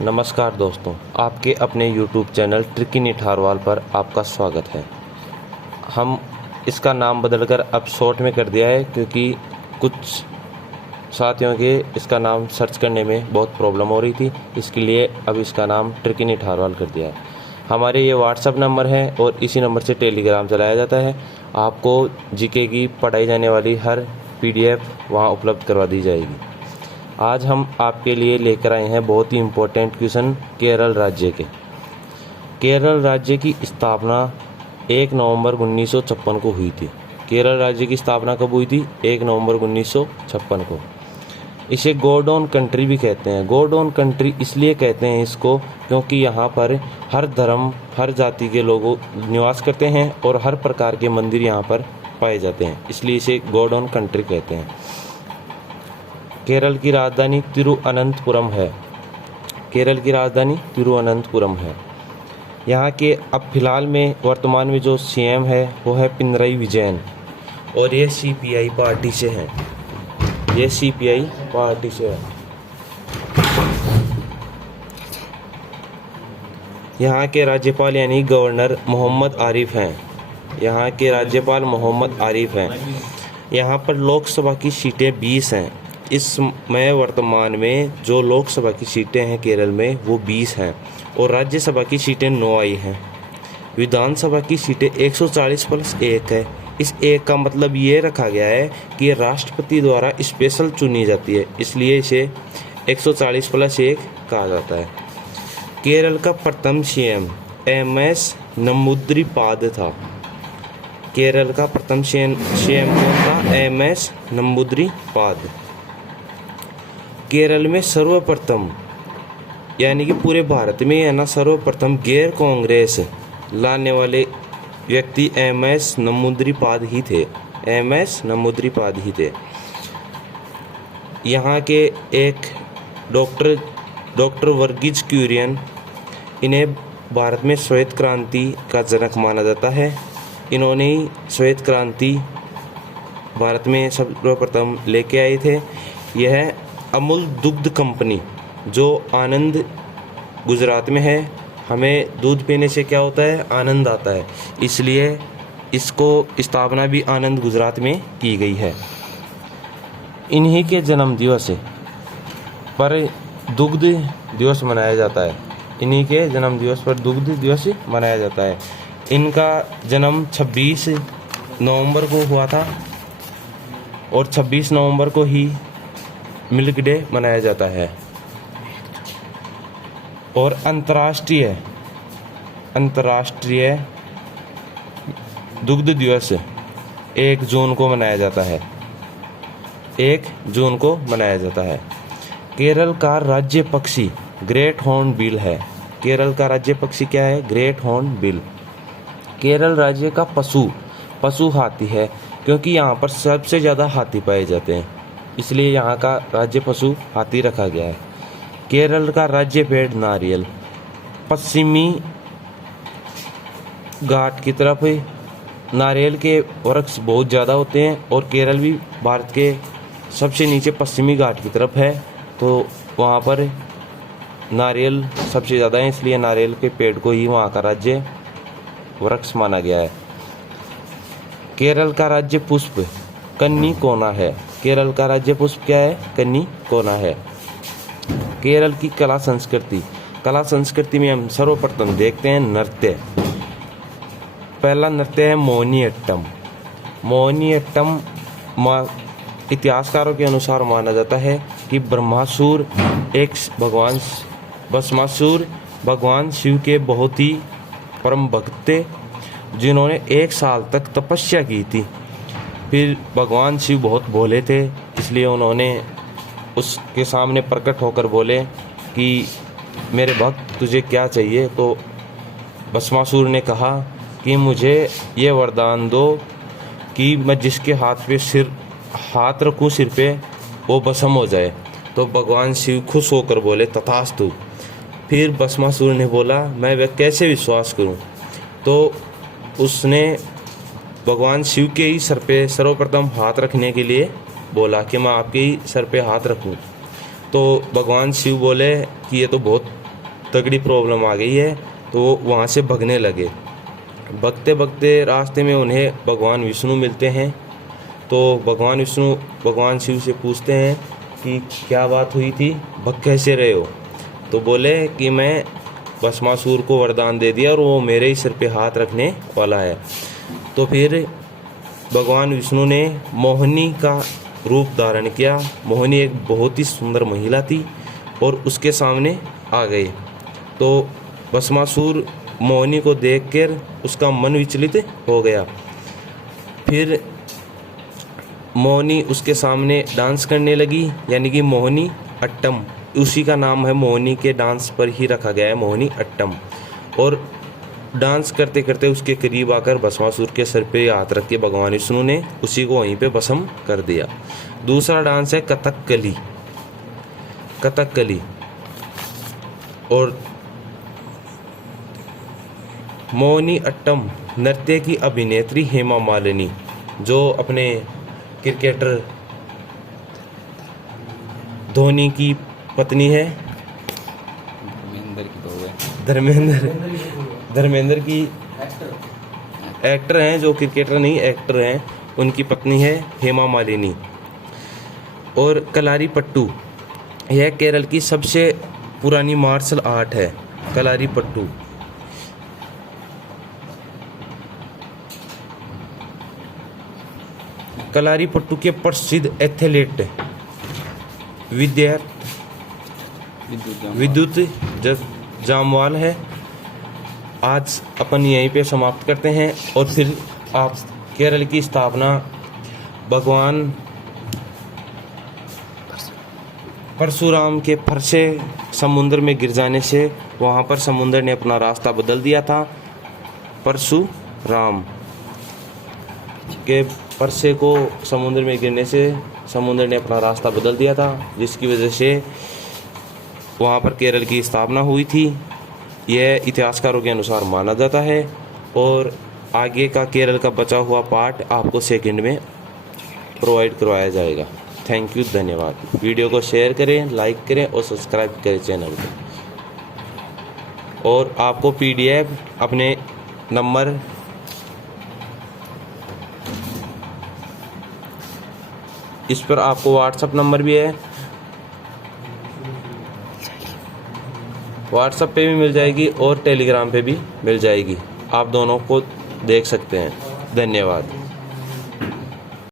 नमस्कार दोस्तों, आपके अपने YouTube चैनल ट्रिकी निठारवाल पर आपका स्वागत है। हम इसका नाम बदलकर अब शॉर्ट में कर दिया है क्योंकि कुछ साथियों के इसका नाम सर्च करने में बहुत प्रॉब्लम हो रही थी, इसके लिए अब इसका नाम ट्रिकी निठारवाल कर दिया है। हमारे ये व्हाट्सएप नंबर है और इसी नंबर से टेलीग्राम चलाया जाता है। आपको जीके की पढ़ाई जाने वाली हर PDF वहाँ उपलब्ध करवा दी जाएगी। आज हम आपके लिए लेकर आए हैं बहुत ही इम्पोर्टेंट क्वेश्चन केरल राज्य के। केरल राज्य की स्थापना 1 नवंबर 1956 को हुई थी। केरल राज्य की स्थापना कब हुई थी? 1 नवंबर 1956 को। इसे गॉड ओन कंट्री भी कहते हैं। गॉड ओन कंट्री इसलिए कहते हैं इसको क्योंकि यहाँ पर हर धर्म, हर जाति के लोग निवास करते हैं और हर प्रकार के मंदिर यहाँ पर पाए जाते हैं, इसलिए इसे गॉड ओन कंट्री कहते हैं। केरल की राजधानी तिरुअनंतपुरम है। केरल की राजधानी तिरुअनंतपुरम है। यहाँ के अब फिलहाल में वर्तमान में जो CM है वो है पिनरई विजयन और ये CPI पार्टी से हैं। ये CPI पार्टी से है। यहाँ के राज्यपाल यानी गवर्नर मोहम्मद आरिफ हैं। यहाँ के राज्यपाल मोहम्मद आरिफ हैं। यहाँ पर लोकसभा की सीटें 20 हैं। इसमें वर्तमान में जो लोकसभा की सीटें हैं केरल में वो 20 हैं और राज्यसभा की सीटें 9 आई हैं। विधानसभा की सीटें 140 + 1 है। इस 1 का मतलब ये रखा गया है कि ये राष्ट्रपति द्वारा स्पेशल चुनी जाती है, इसलिए इसे 140 + 1 कहा जाता है। केरल का प्रथम CM MS नंबूद्रिपाद था। केरल का प्रथम CM कौन था? MS नंबूद्रिपाद। केरल में सर्वप्रथम यानी कि पूरे भारत में है ना, सर्वप्रथम गैर कांग्रेस लाने वाले व्यक्ति MS नंबूद्रिपाद ही थे। MS नंबूद्रिपाद ही थे। यहाँ के एक डॉक्टर वर्गीज कुरियन, इन्हें भारत में श्वेत क्रांति का जनक माना जाता है। इन्होंने ही श्वेत क्रांति भारत में सर्वप्रथम लेके आए थे। यह अमूल दुग्ध कंपनी जो आनंद गुजरात में है, हमें दूध पीने से क्या होता है? आनंद आता है, इसलिए इसको स्थापना भी आनंद गुजरात में की गई है। इन्हीं के जन्म दिवस पर दुग्ध दिवस मनाया जाता है। इन्हीं के जन्म दिवस पर दुग्ध दिवस मनाया जाता है। इनका जन्म 26 नवंबर को हुआ था और 26 नवंबर को ही मिल्क डे मनाया जाता है। और अंतर्राष्ट्रीय दुग्ध दिवस 1 जून को मनाया जाता है। 1 जून को मनाया जाता है। केरल का राज्य पक्षी ग्रेट हॉर्न बिल है। केरल का राज्य पक्षी क्या है? Great horn bill. केरल राज्य का पशु हाथी है क्योंकि यहाँ पर सबसे ज़्यादा हाथी पाए जाते हैं, इसलिए यहाँ का राज्य पशु हाथी रखा गया है। केरल का राज्य पेड़ नारियल। पश्चिमी घाट की तरफ नारियल के वृक्ष बहुत ज़्यादा होते हैं और केरल भी भारत के सबसे नीचे पश्चिमी घाट की तरफ है, तो वहाँ पर नारियल सबसे ज़्यादा है, इसलिए नारियल के पेड़ को ही वहाँ का राज्य वृक्ष माना गया है। केरल का राज्य पुष्प कन्नी कोना है। केरल का राज्य पुष्प क्या है? कन्नी कोना है। केरल की कला संस्कृति में हम सर्वप्रथम देखते हैं नृत्य। पहला नृत्य है मोहिनीअट्टम। मोहिनीअट्टम इतिहासकारों के अनुसार माना जाता है कि भस्मासुर भगवान शिव के बहुत ही परम भक्त थे, जिन्होंने 1 साल तक तपस्या की थी। फिर भगवान शिव बहुत भोले थे, इसलिए उन्होंने उसके सामने प्रकट होकर बोले कि मेरे भक्त तुझे क्या चाहिए? तो भस्मासुर ने कहा कि मुझे ये वरदान दो कि मैं जिसके हाथ रखूं सिर पे वो भस्म हो जाए। तो भगवान शिव खुश होकर बोले तथास्तु। फिर भस्मासुर ने बोला मैं वह कैसे विश्वास करूं? तो उसने भगवान शिव के ही सर पे सर्वप्रथम हाथ रखने के लिए बोला कि मैं आपके ही सर पे हाथ रखूं। तो भगवान शिव बोले कि ये तो बहुत तगड़ी प्रॉब्लम आ गई है, तो वो वहाँ से भागने लगे। भागते भागते रास्ते में उन्हें भगवान विष्णु मिलते हैं। तो भगवान विष्णु भगवान शिव से पूछते हैं कि क्या बात हुई थी, भाग कैसे रहे हो? तो बोले कि मैं भस्मासुर को वरदान दे दिया और वो मेरे ही सिर पे हाथ रखने वाला है। तो फिर भगवान विष्णु ने मोहिनी का रूप धारण किया। मोहिनी एक बहुत ही सुंदर महिला थी और उसके सामने आ गए। तो भस्मासुर मोहिनी को देखकर उसका मन विचलित हो गया। फिर मोहिनी उसके सामने डांस करने लगी, यानी कि मोहिनी अट्टम, उसी का नाम है, मोहिनी के डांस पर ही रखा गया है मोहिनी अट्टम। और डांस करते करते उसके करीब आकर भस्मासुर के सिर पे हाथ रख के भगवान विष्णु ने उसी को वहीं पे भस्म कर दिया। दूसरा डांस है कथकली। कथकली और मोहिनी अट्टम नृत्य की अभिनेत्री हेमा मालिनी, जो अपने क्रिकेटर धोनी की पत्नी है, धर्मेंद्र की एक्टर हैं, जो क्रिकेटर नहीं एक्टर हैं, उनकी पत्नी है हेमा मालिनी। और कलारी पट्टू, यह केरल की सबसे पुरानी मार्शल आर्ट है, कलारी पट्टू। कलारी पट्टू के प्रसिद्ध एथलीट विद्युत जामवाल है। आज अपन यहीं पे समाप्त करते हैं और फिर आप केरल की स्थापना भगवान परशुराम के फर से समुद्र में गिर जाने से, वहाँ पर समुद्र ने अपना रास्ता बदल दिया था। परशुराम के परसे को समुद्र में गिरने से समुद्र ने अपना रास्ता बदल दिया था, जिसकी वजह से वहाँ पर केरल की स्थापना हुई थी। यह इतिहासकारों के अनुसार माना जाता है। और आगे का केरल का बचा हुआ पार्ट आपको सेकंड में प्रोवाइड करवाया जाएगा। थैंक यू, धन्यवाद। वीडियो को शेयर करें, लाइक करें और सब्सक्राइब करें चैनल को। और आपको PDF अपने नंबर इस पर आपको व्हाट्सएप नंबर भी है, व्हाट्सएप पे भी मिल जाएगी और टेलीग्राम पे भी मिल जाएगी। आप दोनों को देख सकते हैं। धन्यवाद।